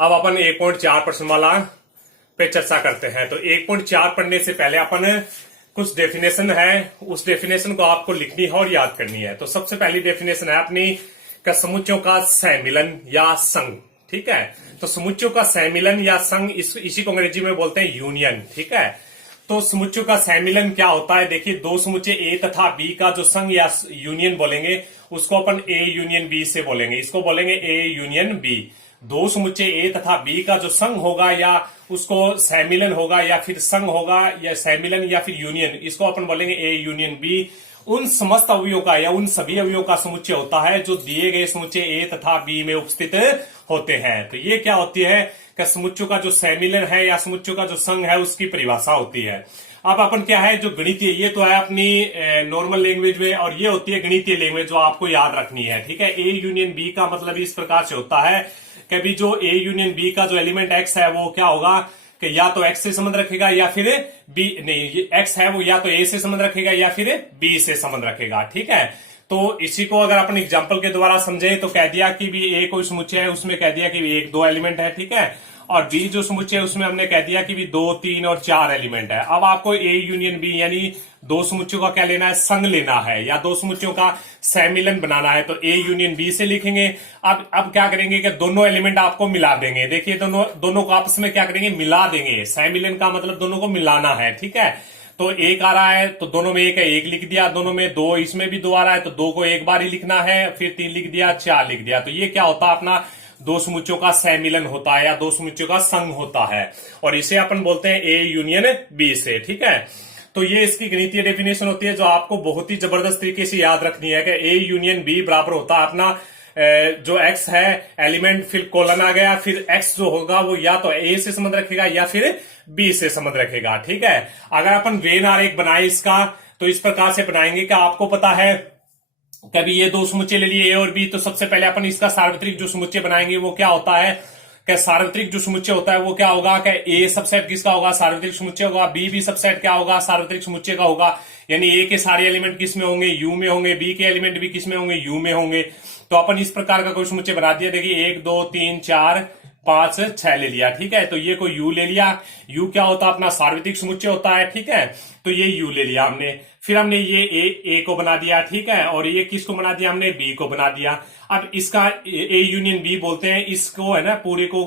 अब अपन 1.4 प्रश्न वाला पे चर्चा करते हैं। तो 1.4 पढ़ने से पहले अपन कुछ डेफिनेशन है, उस डेफिनेशन को आपको लिखनी है और याद करनी है। तो सबसे पहली डेफिनेशन है अपनी का समुच्चयों का सहमिलन या संघ। ठीक है, तो समुच्चयों का सहमिलन या संघ इसी को अंग्रेजी में बोलते हैं यूनियन। ठीक है, तो समुच्चयों का सहमिलन क्या होता है? देखिए, दो समुच्चय ए तथा बी का जो संघ या यूनियन बोलेंगे उसको अपन ए यूनियन बी से बोलेंगे, इसको बोलेंगे ए यूनियन बी। दो समुच्चय ए तथा बी का जो संघ होगा या उसको सहमिलन होगा या फिर संघ होगा या सहमिलन या फिर यूनियन, इसको अपन बोलेंगे ए यूनियन बी। उन समस्त अवयवों का या उन सभी अवयवों का समुच्चय होता है जो दिए गए समुच्चय ए तथा बी में उपस्थित होते हैं। तो ये क्या होती है कि समुच्चयों का जो सहमिलन है या समुच्चयों का जो संघ है उसकी परिभाषा होती है। अब अपन क्या है जो गणितीय, ये तो है अपनी नॉर्मल लैंग्वेज में, और ये होती है गणितीय लैंग्वेज जो आपको याद रखनी है। ठीक है, ए यूनियन बी का मतलब इस प्रकार से होता है कि भी जो ए यूनियन बी का जो एलिमेंट एक्स है वो क्या होगा कि या तो एक्स से संबंध रखेगा या फिर बी, नहीं एक्स है वो या तो ए से संबंध रखेगा या फिर बी से संबंध रखेगा। ठीक है, तो इसी को अगर अपन एग्जांपल के द्वारा समझे तो कह दिया कि भी ए कोई समुच्चय है, उसमें कह दिया कि एक दो एलिमेंट है। ठीक है, और बी जो समुच्चय है उसमें हमने कह दिया कि भी 2, 3 और 4 एलिमेंट है। अब आपको ए यूनियन बी यानी दो समुच्चयों का क्या लेना है? संघ लेना है या दो समुच्चयों का सहमिलन बनाना है। तो ए यूनियन बी से लिखेंगे। अब क्या करेंगे कि दोनों एलिमेंट आपको मिला देंगे। देखिए, दोनों को आपस में क्या करेंगे? मिला देंगे। सहमिलन का मतलब दोनों को मिलाना है। ठीक है, तो एक आ रहा है तो दोनों में एक है, एक लिख दिया। दोनों में दो, इसमें भी दो आ रहा है तो दो को एक बार ही लिखना है, फिर 3 लिख दिया, 4 लिख दिया। तो ये क्या होता है? अपना दो समुच्चयों का सहमिलन होता है या दो समुच्चयों का संघ होता है, और इसे अपन बोलते हैं ए यूनियन बी से। ठीक है, तो ये इसकी गणितीय डेफिनेशन होती है जो आपको बहुत ही जबरदस्त तरीके से याद रखनी है कि ए यूनियन बी बराबर होता है अपना जो एक्स है एलिमेंट, फिर कोलन आ गया, फिर एक्स जो होगा वो या तो ए से संबंध रखेगा या फिर बी से संबंध रखेगा। ठीक है, अगर अपन वेन आरेख बनाए इसका तो इस प्रकार से बनाएंगे कि आपको पता है कभी ये दो समुच्चय ले लिए ए और बी, तो सबसे पहले अपन इसका सार्वत्रिक जो समुच्चय बनाएंगे वो क्या होता है कि सार्वत्रिक जो समुच्चय होता है वो क्या होगा कि ए सबसेट किसका होगा? सार्वत्रिक समुच्चय होगा। बी भी सबसेट क्या होगा? सार्वत्रिक समुच्चय का होगा। यानी ए के सारे एलिमेंट किस में होंगे? यू में होंगे। बी के एलिमेंट भी किस में होंगे? यू में होंगे। तो अपन इस प्रकार का कोई समुच्चय बना दिया। देखिए 1, 2, 3, 4, 5, 6 ले लिया। ठीक है, तो ये कोई यू ले लिया। यू क्या होता है? अपना सार्वत्रिक समुच्चय होता है। ठीक है, तो ये यू ले लिया हमने। फिर हमने ये ए को बना दिया। ठीक है, और ये किसको बना दिया? हमने बी को बना दिया। अब इसका ए यूनियन बी बोलते हैं, इसको है ना पूरे को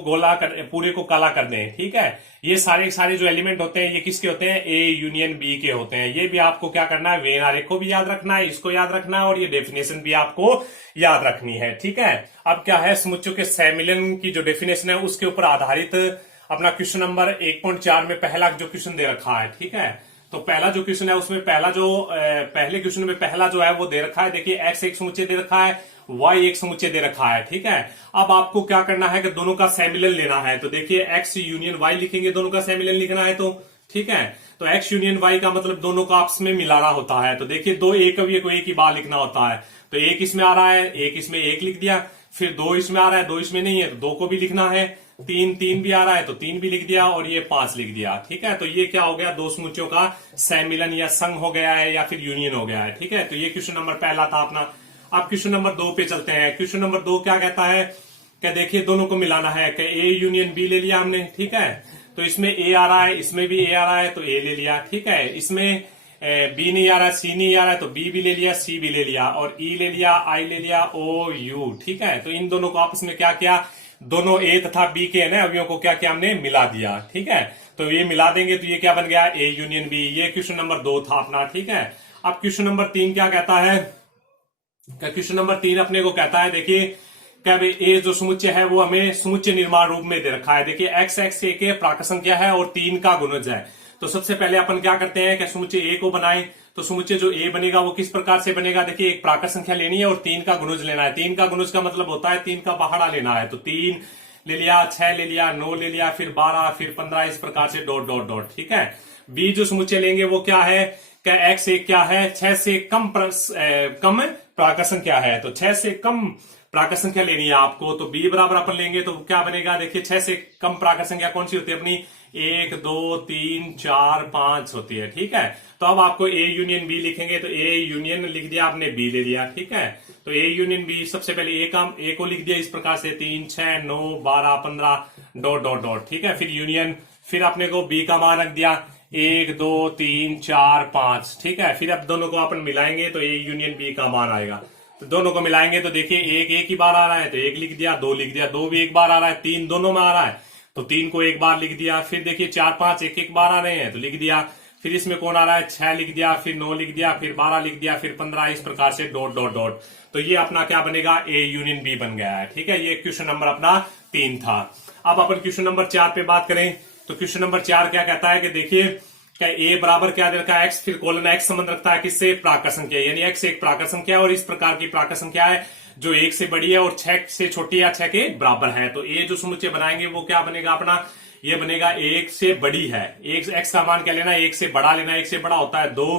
पूरे को काला कर दें। ठीक है, ये सारे जो एलिमेंट होते हैं ये किसके होते हैं? ए यूनियन बी के होते हैं। ये भी आपको क्या करना है? वेन आरेख को भी याद रखना है, इसको याद रखना है, और ये डेफिनेशन भी आपको याद रखनी है। ठीक है, अब क्या है समुच्चयों के सहमिलन की जो डेफिनेशन है उसके ऊपर आधारित अपना क्वेश्चन नंबर 1.4 में पहला जो क्वेश्चन दे रखा है। ठीक है, तो पहला जो क्वेश्चन है उसमें पहले क्वेश्चन में पहला जो है वो दे रखा है। देखिए एक्स एक समुच्चय दे रखा है, वाई एक समुच्चय दे रखा है। ठीक है, अब आपको क्या करना है कि दोनों का सहमिलन लेना है। तो देखिए एक्स यूनियन वाई लिखेंगे, दोनों का सहमिलन लिखना है। तो ठीक है, तो एक्स यूनियन वाई का मतलब दोनों का आपस में मिलाना होता है। तो देखिए दो एक अवयव को एक ही बार लिखना होता है। तो एक इसमें आ रहा है, एक इसमें एक लिख दिया। फिर दो इसमें आ रहा है, दो इसमें नहीं है तो दो को भी लिखना है। 3 भी आ रहा है तो 3 भी लिख दिया, और ये 5 लिख दिया। ठीक है, तो ये क्या हो गया? दो समुच्चयों का सहमिलन या संघ हो गया है या फिर यूनियन हो गया है। ठीक है, तो ये क्वेश्चन नंबर पहला था अपना। अब क्वेश्चन नंबर 2 पे चलते हैं। क्वेश्चन नंबर 2 क्या कहता है कि देखिए दोनों को मिलाना है कि ए यूनियन बी ले लिया हमने। ठीक है, तो इसमें ए आ रहा है, इसमें भी ए आ रहा है तो ए ले लिया। ठीक है, इसमें बी नहीं आ रहा है, सी नहीं आ रहा है तो बी भी ले लिया, सी भी ले लिया, और ई ले लिया, आई ले लिया, ओ यू। ठीक है, तो इन दोनों को आपस में क्या किया? दोनों ए तथा बी के ना अवयवों को क्या किया? हमने मिला दिया। ठीक है, तो ये मिला देंगे तो ये क्या बन गया? A union B. ये क्वेश्चन नंबर 2 था अपना। ठीक है, अब क्वेश्चन नंबर 3 क्या कहता है? क्वेश्चन नंबर 3 अपने को कहता है देखिए क्या भाई ए जो समुच्चय है वो हमें समुच्चय निर्माण रूप में दे रखा है। देखिए एक्स एक्स ए के प्राक संख्या है और 3 का गुणज है। तो सबसे पहले अपन क्या करते हैं कि समुच्चय ए को बनाए। तो समुच्चय जो ए बनेगा वो किस प्रकार से बनेगा? देखिए एक प्राक संख्या लेनी है और 3 का गुणज लेना है। 3 का गुणज का मतलब होता है 3 का पहाड़ा लेना है। तो 3 ले लिया, 6 ले लिया, 9 ले लिया, फिर 12, फिर 15, इस प्रकार से डॉट डॉट डॉट। ठीक है, बी जो समुच्चय लेंगे वो क्या है? क्या एक्स एक क्या है? 6 से कम प्राक संख्या है। तो 6 से कम प्राक संख्या लेनी है आपको। तो बी बराबर अपन लेंगे तो क्या बनेगा? देखिए 6 से कम प्राक संख्या कौन सी होती है अपनी? 1, 2, 3, 4, 5 होती है। ठीक है, तो अब आपको ए यूनियन बी लिखेंगे तो ए यूनियन लिख दिया आपने, बी ले लिया। ठीक है, तो ए यूनियन बी सबसे पहले ए को लिख दिया इस प्रकार से 3, 6, 9, 12, 15, डॉट डॉट डॉट, ठीक है। फिर यूनियन, फिर अपने को बी का मान रख दिया 1 2 3 4 5, ठीक है। फिर अब दोनों को अपन मिलाएंगे तो ए यूनियन बी का मान आएगा। तो दोनों को मिलाएंगे तो देखिए एक ही बार आ रहा है तो एक लिख दिया, दो लिख दिया, दो भी एक बार आ रहा है, तीन दोनों में आ रहा है तो तीन को एक बार लिख दिया। फिर देखिए 4 5 एक बार आ रहे हैं तो लिख दिया। फिर इसमें कौन आ रहा है 6 लिख दिया, फिर 9 लिख दिया, फिर 12 लिख दिया, फिर 15, इस प्रकार से डॉट डॉट डॉट। तो ये अपना क्या बनेगा, ए यूनियन बी बन गया है, ठीक है। ये क्वेश्चन नंबर अपना 3 था। अब अपन क्वेश्चन नंबर 4 पे बात करें तो क्वेश्चन नंबर 4 क्या कहता है कि देखिए क्या ए बराबर क्या दे रखा है एक्स, फिर कोलन एक्स संबंध रखता है किससे, प्राकृत संख्या, यानी एक्स एक प्राकृत संख्या और इस प्रकार की प्राकृत संख्या है जो 1 से बड़ी है और 6 से छोटी या 6 के बराबर है। तो ए जो समुच्चय बनाएंगे वो क्या बनेगा अपना, ये बनेगा 1 से बड़ी है। एक एक्स का मान क्या लेना, 1 से बड़ा लेना। 1 से बड़ा होता है 2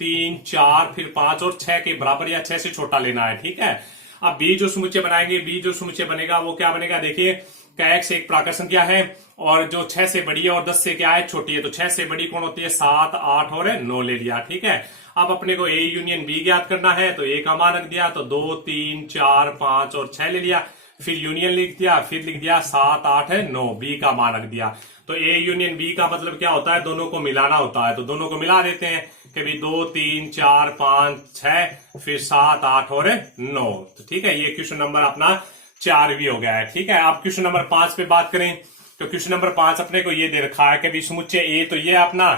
3 4 फिर 5 और 6 के बराबर या 6 से छोटा लेना है, ठीक है। अब बी जो समुच्चय बनाएंगे, बी जो समुच्चय बनेगा वो क्या बनेगा, देखिए क्या एक्स एक प्राकृत संख्या है और जो 6 से बड़ी है और 10 से क्या है छोटी है। तो 6 से बड़ी कौन होती है, 7 8 और 9 ले लिया, ठीक है। अब अपने को ए यूनियन बी ज्ञात करना है तो ए का मान रख दिया, तो 2 3 4 5 और 6 ले लिया। फिर यूनियन लिख दिया, फिर लिख दिया 7 8 9, बी का मान रख दिया। तो ए यूनियन बी का मतलब क्या होता है, दोनों को मिलाना होता है। तो दोनों को मिला देते हैं कि भाई 2 3 4 5 6 फिर 7 8 और 9, तो ठीक है। ये क्वेश्चन नंबर अपना 4 भी हो गया है, ठीक है। अब क्वेश्चन नंबर 5 पे बात करें तो क्वेश्चन नंबर 5 अपने को ये दे रखा है कि समुच्चय ए, तो ये अपना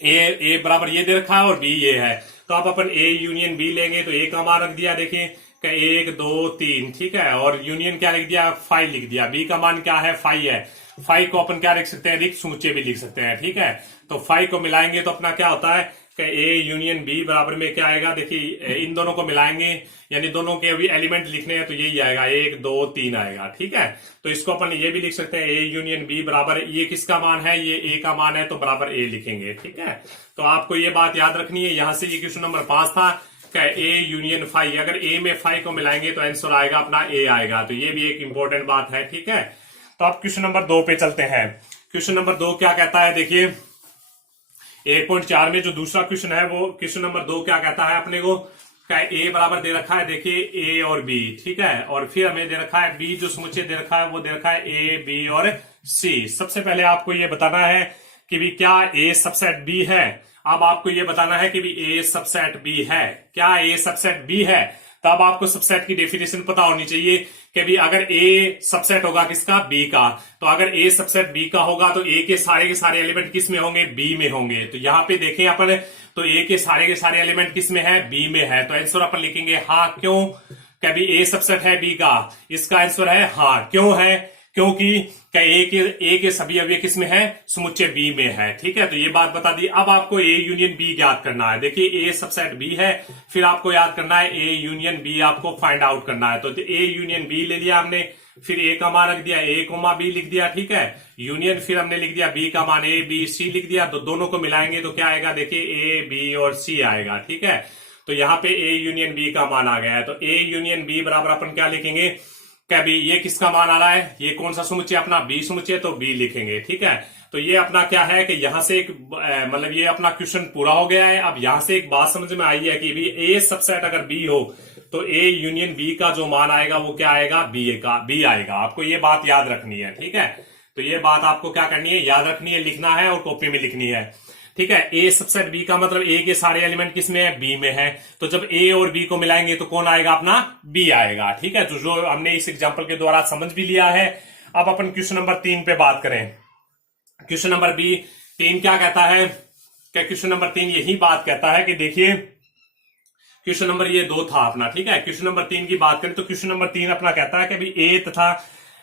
ए बराबर ये दे रखा है और बी ये है। तो अब अपन ए यूनियन बी लेंगे तो ए का मान रख दिया, देखिए 1 2 3, ठीक है। और यूनियन क्या लिख दिया, 5 लिख दिया। बी का मान क्या है, 5 है। 5 को अपन क्या लिख सकते हैं, रिक्त समुच्चय भी लिख सकते हैं, ठीक है। तो 5 को मिलाएंगे तो अपना क्या होता है कि ए यूनियन बी बराबर में क्या आएगा, देखिए इन दोनों को मिलाएंगे यानी दोनों के अभी एलिमेंट लिखने हैं तो यही आएगा 1 2 3 आएगा, ठीक है। तो इसको अपन ये भी लिख सकते हैं ए यूनियन बी बराबर, ये किसका मान है, ये ए का मान है तो बराबर ए लिखेंगे, ठीक है। तो आपको ये बात याद रखनी है। यहां से ये क्वेश्चन नंबर 5 था कि ए यूनियन 5, अगर ए में 5 को मिलाएंगे तो आंसर आएगा अपना ए आएगा। तो ये भी एक इंपॉर्टेंट बात है, ठीक है। तो अब क्वेश्चन नंबर 2 पे चलते हैं। क्वेश्चन नंबर 2 क्या कहता है, देखिए 1.4 में जो दूसरा क्वेश्चन है वो क्वेश्चन नंबर 2 क्या कहता है अपने को, क्या ए बराबर दे रखा है, देखिए ए और बी, ठीक है। और फिर हमें दे रखा है बी जो समुच्चय दे रखा है वो दे रखा है ए बी और सी। सबसे पहले आपको ये बताना है कि भी क्या ए सबसेट बी है। अब आपको ये बताना है कि भी ए सबसेट बी है, क्या ए सबसेट बी है। तब आपको सबसेट की डेफिनेशन पता होनी चाहिए कि भी अगर ए सबसेट होगा किसका, बी का, तो अगर ए सबसेट बी का होगा तो ए के सारे एलिमेंट किस में होंगे, बी में होंगे। तो यहाँ पे देखें अपन तो ए के सारे एलिमेंट किस में है, बी में है। तो आंसर अपन लिखेंगे हाँ। क्यों, क्या भी ए सबसेट है बी का, इसका आंसर है हाँ। क्यों है, क्योंकि क्या ए के सभी अवयव किस में है, समुच्चय बी में है, ठीक है। तो ये बात बता दी। अब आपको ए यूनियन बी ज्ञात करना है। देखिए ए सबसेट बी है, फिर आपको याद करना है ए यूनियन बी आपको फाइंड आउट करना है। तो ए यूनियन बी ले लिया हमने, फिर ए का मान रख दिया, ए कोमा बी लिख दिया, ठीक है। यूनियन फिर हमने लिख दिया बी का मान ए बी सी लिख दिया। तो दोनों को मिलाएंगे तो क्या आएगा, देखिए ए बी और सी आएगा, ठीक है। तो यहाँ पे ए यूनियन बी का मान आ गया है। तो ए यूनियन बी बराबर अपन क्या लिखेंगे, क्या बी, ये किसका मान आ रहा है, ये कौन सा समुच्चय अपना, बी समुच्चय, तो बी लिखेंगे, ठीक है। तो ये अपना क्या है कि यहां से एक मतलब ये अपना क्वेश्चन पूरा हो गया है। अब यहां से एक बात समझ में आई है कि भी ए सबसेट अगर बी हो तो ए यूनियन बी का जो मान आएगा वो क्या आएगा, बी आएगा। आपको ये बात याद रखनी है, ठीक है। तो ये बात आपको क्या करनी है, याद रखनी है, लिखना है और कॉपी में लिखनी है, ठीक है। ए सबसेट बी का मतलब ए के सारे एलिमेंट किस में है, बी में है। तो जब ए और बी को मिलाएंगे तो कौन आएगा, अपना बी आएगा, ठीक है। तो जो हमने इस एग्जांपल के द्वारा समझ भी लिया है। अब अपन क्वेश्चन नंबर 3 पे बात करें। क्वेश्चन नंबर 3 क्या कहता है, क्या क्वेश्चन नंबर 3 यही बात कहता है कि देखिए क्वेश्चन नंबर ये 2 था अपना, ठीक है। क्वेश्चन नंबर 3 की बात करें तो क्वेश्चन नंबर 3 अपना कहता है कि भाई ए तथा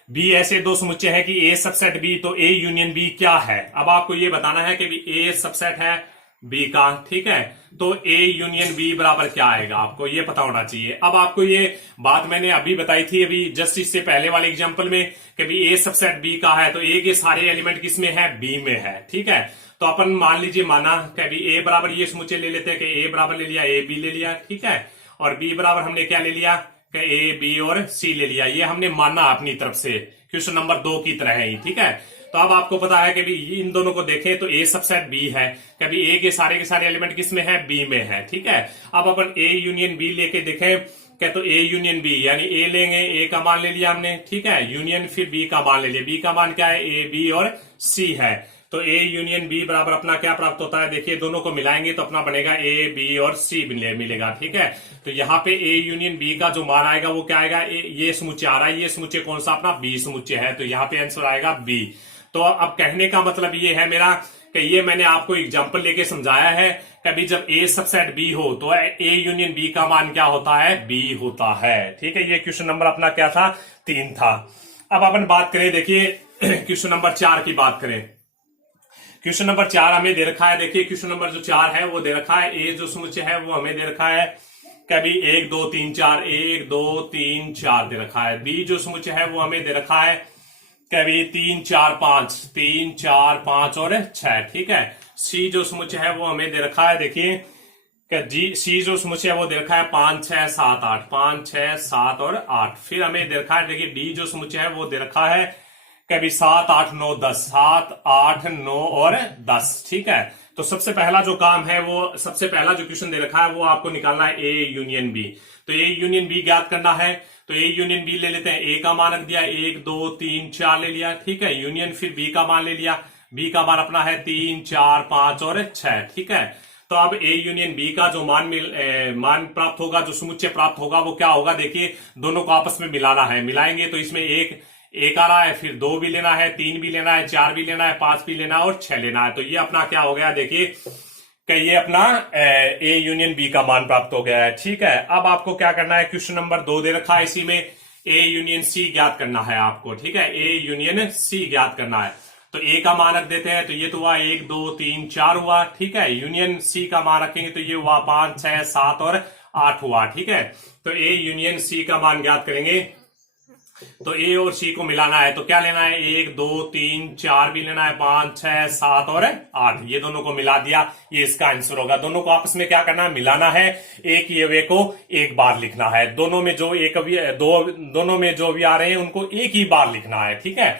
बी ऐसे दो समुच्चय है कि ए सबसेट बी, तो ए यूनियन बी क्या है। अब आपको ये बताना है कि ए सबसेट है बी का, ठीक है। तो ए यूनियन बी बराबर क्या आएगा, आपको ये पता होना चाहिए। अब आपको ये बात मैंने अभी बताई थी, अभी जस्ट इससे पहले वाले एग्जांपल में कि भी ए सबसेट बी का है तो ए के सारे एलिमेंट किस में है, बी में है, ठीक है। तो अपन मान लीजिए माना कि भी ए बराबर ये समुच्चय ले लेते हैं कि ए बराबर ले लिया, ए बी ले लिया, ठीक है। और बी बराबर हमने क्या ले लिया, ए बी और सी ले लिया। ये हमने माना अपनी तरफ से, क्वेश्चन नंबर 2 की तरह ही, ठीक है। तो अब आपको पता है कि भी इन दोनों को देखें तो ए सबसेट बी है, कभी ए के सारे एलिमेंट किस में है, बी में है, ठीक है। अब अपन ए यूनियन बी लेके देखें क्या, तो ए यूनियन बी, यानी ए लेंगे, ए का मान ले लिया हमने, ठीक है, यूनियन फिर बी का मान ले लिया, बी का मान क्या है, ए बी और सी है, तो ए यूनियन बी बराबर अपना क्या प्राप्त होता है, देखिए दोनों को मिलाएंगे तो अपना बनेगा ए बी और सी मिलेगा, ठीक है। तो यहाँ पे ए यूनियन बी का जो मान आएगा वो क्या आएगा, ये समुच्चय आ रहा है, ये समुच्चय कौन सा अपना बी समुच्चय है, तो यहाँ पे आंसर आएगा बी। तो अब कहने का मतलब ये है मेरा कि ये मैंने आपको एग्जाम्पल लेके समझाया है, कभी जब ए सबसेट बी हो तो ए यूनियन बी का मान क्या होता है, बी होता है, ठीक है। ये क्वेश्चन नंबर अपना क्या था, 3 था। अब अपन बात करें, देखिए क्वेश्चन नंबर 4 की बात करें। क्वेश्चन नंबर 4 हमें दे रखा है, देखिए क्वेश्चन नंबर जो 4 है वो दे रखा है, ए जो समुच्चय है वो हमें दे रखा है कभी 1 2 3 4, 1 2 3 4 दे रखा है, बी जो समुच्चय है वो हमें दे रखा है कभी 3 4 5, 3 4 5 और 6, ठीक है। सी जो समुच्चय है वो हमें दे रखा है, देखिए जी सी जो समुच्चय है वो दे रखा है 5 6 7 8, 5 6 7 और 8। फिर हमें दे रखा है, देखिए डी जो समुच्चय है वो दे रखा है कभी 7 8 9 10, 7 8 9 और 10, ठीक है। तो सबसे पहला जो काम है वो, सबसे पहला जो क्वेश्चन दे रखा है वो आपको निकालना है ए यूनियन बी। तो ए यूनियन बी ज्ञात करना है, तो ए यूनियन बी ले लेते हैं, ए का मान रख दिया 1 2 3 4 ले लिया, ठीक है। यूनियन फिर बी का मान ले लिया, बी का मान अपना है 3 4 5 और 6, ठीक है। तो अब ए यूनियन बी का जो मान प्राप्त होगा, जो समुच्चय प्राप्त होगा वो क्या होगा, देखिए दोनों को आपस में मिलाना है, मिलाएंगे तो इसमें एक आ रहा है, फिर 2 भी लेना है, 3 भी लेना है, 4 भी लेना है, 5 भी लेना है और 6 लेना है। तो ये अपना क्या हो गया, देखिए कि ये अपना ए यूनियन बी का मान प्राप्त हो गया है, ठीक है। अब आपको क्या करना है, क्वेश्चन नंबर 2 दे रखा है, इसी में ए यूनियन सी ज्ञात करना है आपको, ठीक है, ए यूनियन सी ज्ञात करना है। तो ए का मान रख देते हैं, तो ये तो हुआ 1 2 3 4 हुआ, ठीक है। यूनियन सी का मान रखेंगे तो ये हुआ 5 6 7 और 8 हुआ, ठीक है। तो ए यूनियन सी का मान ज्ञात करेंगे, तो ए और सी को मिलाना है, तो क्या लेना है, 1 2 3 4 भी लेना है, 5 6 7 और 8, ये दोनों को मिला दिया, ये इसका आंसर होगा। दोनों को आपस में क्या करना है, मिलाना है, एक ही अवयव को एक बार लिखना है, दोनों में जो दोनों में जो भी आ रहे हैं उनको एक ही बार लिखना है, ठीक है।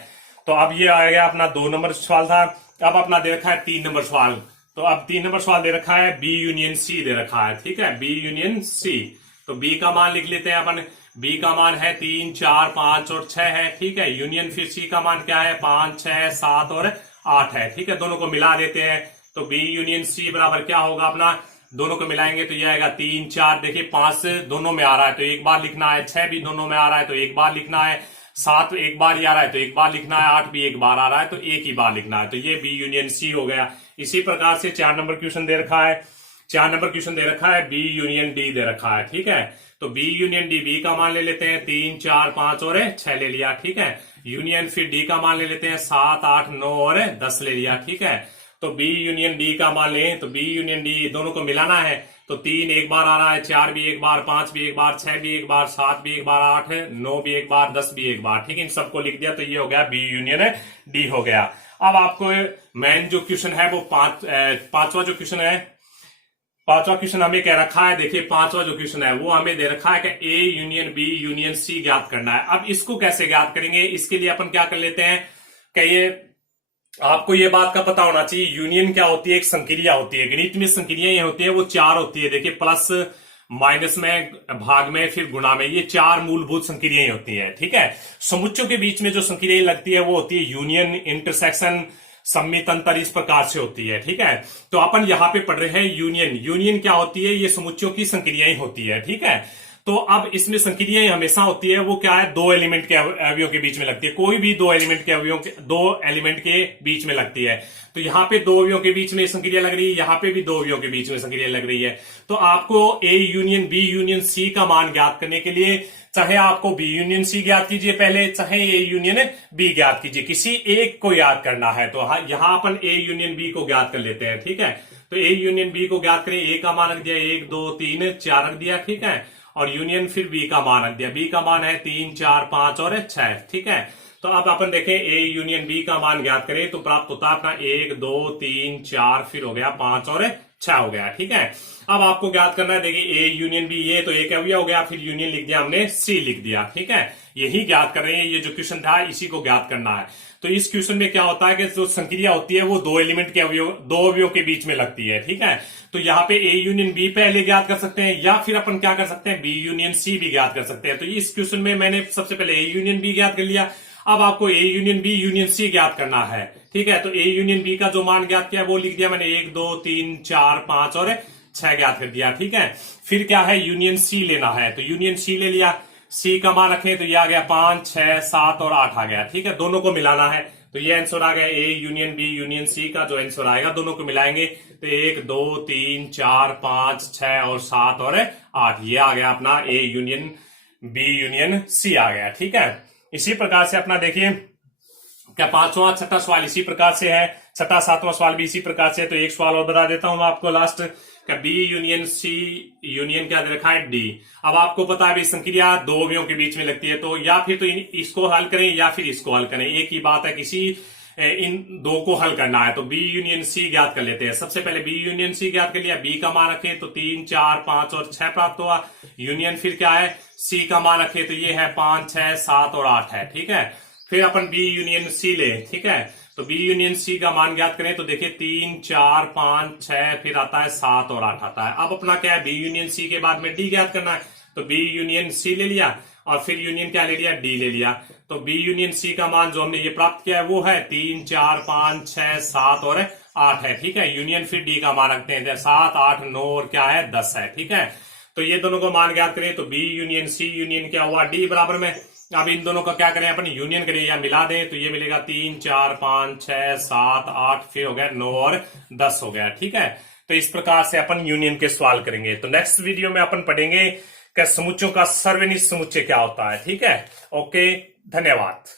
तो अब ये आ गया अपना 2 नंबर सवाल था। अब अपना दे रखा है 3 नंबर सवाल, तो अब 3 नंबर सवाल दे रखा है बी यूनियन सी दे रखा है, ठीक है, बी यूनियन सी। तो बी का मान लिख लेते हैं अपन, बी का मान है 3 4 5 और 6 है, ठीक है। यूनियन फिर सी का मान क्या है, 5 6 7 और 8 है, ठीक है। दोनों को मिला देते हैं, तो बी यूनियन सी बराबर क्या होगा अपना, दोनों को मिलाएंगे तो यह आएगा 3 4, देखिए 5 दोनों में आ रहा है तो एक बार लिखना है, 6 भी दोनों में आ रहा है तो एक बार लिखना है, 7 एक बार ही आ रहा है तो एक बार लिखना है, 8 भी एक बार आ रहा है तो एक ही बार लिखना है, तो ये बी यूनियन सी हो गया। इसी प्रकार से 4 नंबर क्वेश्चन दे रखा है, 4 नंबर क्वेश्चन दे रखा है बी यूनियन डी दे रखा है, ठीक है। तो बी यूनियन डी, बी का मान ले लेते हैं 3 4 5 और 6 ले लिया, ठीक है। यूनियन फिर डी का मान ले लेते हैं 7 8 9 और 10 ले लिया, ठीक है। तो बी यूनियन डी का मान लें, तो बी यूनियन डी दोनों को मिलाना है, तो 3 एक बार आ रहा है, 4 भी एक बार, 5 भी एक बार, 6 भी एक बार, 7 भी एक बार, 8 9 भी एक बार, 10 भी एक बार, ठीक है। इन सबको लिख दिया तो ये हो गया बी यूनियन डी हो गया। अब आपको मेन जो क्वेश्चन है वो पांचवा जो क्वेश्चन है, पांचवा क्वेश्चन हमें कह रखा है, देखिए पांचवा जो क्वेश्चन है वो हमें दे रखा है कि A union B union C ज्ञात करना है। अब इसको कैसे ज्ञात करेंगे, इसके लिए अपन क्या कर लेते हैं कि ये आपको ये बात का पता होना चाहिए, यूनियन क्या होती है, एक संक्रिया होती है, गणित में संक्रियाएं होती है वो 4 होती है, देखिए प्लस माइनस में, भाग में, फिर गुणा में, ये 4 मूलभूत संक्रियाएं होती है, ठीक है। समुच्चयों के बीच में जो संक्रियाएं लगती है वो होती है यूनियन, इंटरसेक्शन, सम्मित अंतर, इस प्रकार से होती है, ठीक है। तो अपन यहां पे पढ़ रहे हैं यूनियन। यूनियन क्या होती है, ये समुच्चयों की संक्रियाएं होती है, ठीक है। तो अब इसमें संक्रियाएं हमेशा होती है, वो क्या है, 2 एलिमेंट के अवयवों के बीच में लगती है, कोई भी 2 एलिमेंट के अवयवों के 2 एलिमेंट के बीच में लगती है। तो यहाँ पे 2 अवयवों के बीच में संक्रिया लग रही है, यहाँ पे भी 2 अवयवों के बीच में संक्रिया लग रही है। तो आपको A union B union C का मान ज्ञात करने के लिए, चाहे आपको बी यूनियन सी ज्ञात कीजिए पहले, चाहे ए यूनियन बी ज्ञात कीजिए, किसी एक को याद करना है। तो यहां अपन ए यूनियन बी को ज्ञात कर लेते हैं, ठीक है। तो ए यूनियन बी को ज्ञात करें, ए का मान रख दिया 1 2 3 4 रख दिया, ठीक है। और यूनियन फिर बी का मान रख दिया, बी का मान है 3 4 5 और 6, ठीक है। तो अब अपन देखें ए यूनियन बी का मान ज्ञात करें तो प्राप्त होता है अपना 1 2 3 4, फिर हो गया 5 और 6 हो गया। ठीक है, अब आपको ज्ञात करना है, देखिए ए यूनियन बी, ये तो एक अवयव हो गया, फिर यूनियन लिख दिया हमने, सी लिख दिया। ठीक है, यही ज्ञात कर रहे हैं, ये जो क्वेश्चन था इसी को ज्ञात करना है। तो इस क्वेश्चन में क्या होता है कि जो संक्रिया होती है वो दो एलिमेंट के अवयव, दो अवयव के बीच में लगती है। ठीक है, तो यहाँ पे ए यूनियन बी पहले ज्ञात कर सकते हैं, या फिर अपन क्या कर सकते हैं, बी यूनियन सी भी ज्ञात कर सकते हैं। तो इस क्वेश्चन में मैंने सबसे पहले ए यूनियन बी ज्ञात कर लिया, अब आपको A union B union C ज्ञात करना है। ठीक है, तो ए यूनियन बी का जो मान ज्ञात किया वो लिख दिया मैंने, 1 2 3 4 5 और 6 ज्ञात कर दिया। ठीक है, फिर क्या है, यूनियन सी लेना है, तो यूनियन सी ले लिया, सी का मान रखें तो ये आ गया 5 6 7 और 8 आ गया। ठीक है, दोनों को मिलाना है, तो ये आंसर आ गया A union B union C का जो आंसर आएगा, दोनों को मिलाएंगे तो 1 2 3 4 5 6 और 7 और 8, ये आ गया अपना A union B union C आ गया। ठीक है, इसी प्रकार से अपना देखिए क्या पांचवा छठा सवाल इसी प्रकार से है, छठा सातवां सवाल भी इसी प्रकार से है। तो एक सवाल और बता देता हूं मैं आपको लास्ट, क्या बी यूनियन सी यूनियन क्या दे रखा है, डी। अब आपको पता है संक्रिया दो अवयवों के बीच में लगती है, तो या फिर तो इसको हल करें या फिर इसको हल करें, एक ही बात है, किसी इन दो को हल करना है। तो बी यूनियन सी ज्ञात कर लेते हैं। सबसे पहले बी यूनियन सी ज्ञात कर लिया, बी का मान रखें तो 3 4 5 और 6 प्राप्त हुआ। यूनियन फिर क्या है, सी का मान रखें तो ये है 5 6 7 और 8 है। ठीक है, फिर अपन बी यूनियन सी ले। ठीक है, तो बी यूनियन सी का मान ज्ञात करें तो देखिए 3 4 5 6 फिर आता है 7 और 8 आता है। अब अपना क्या है, बी यूनियन सी के बाद में डी ज्ञात करना है, तो बी यूनियन सी ले लिया और फिर यूनियन क्या ले लिया, डी ले लिया। तो बी यूनियन सी का मान जो हमने ये प्राप्त किया है वो है 3 4 5 6 7 और 8 है। ठीक है, यूनियन फिर डी का मान रखते हैं 7 8 9 और क्या है 10 है। ठीक है, तो ये दोनों को मान ज्ञात करें तो बी यूनियन सी यूनियन क्या हुआ, डी बराबर में। अब इन दोनों का क्या करें, अपन यूनियन करें या मिला दें, तो ये मिलेगा 3 4 5 6 7 8 फिर हो गया 9 और 10 हो गया। ठीक है, तो इस प्रकार से अपन यूनियन के सवाल करेंगे। तो नेक्स्ट वीडियो में अपन पढ़ेंगे कि समुच्चों का सर्वनिष्ठ समुच्चय क्या होता है। ठीक है, ओके, धन्यवाद।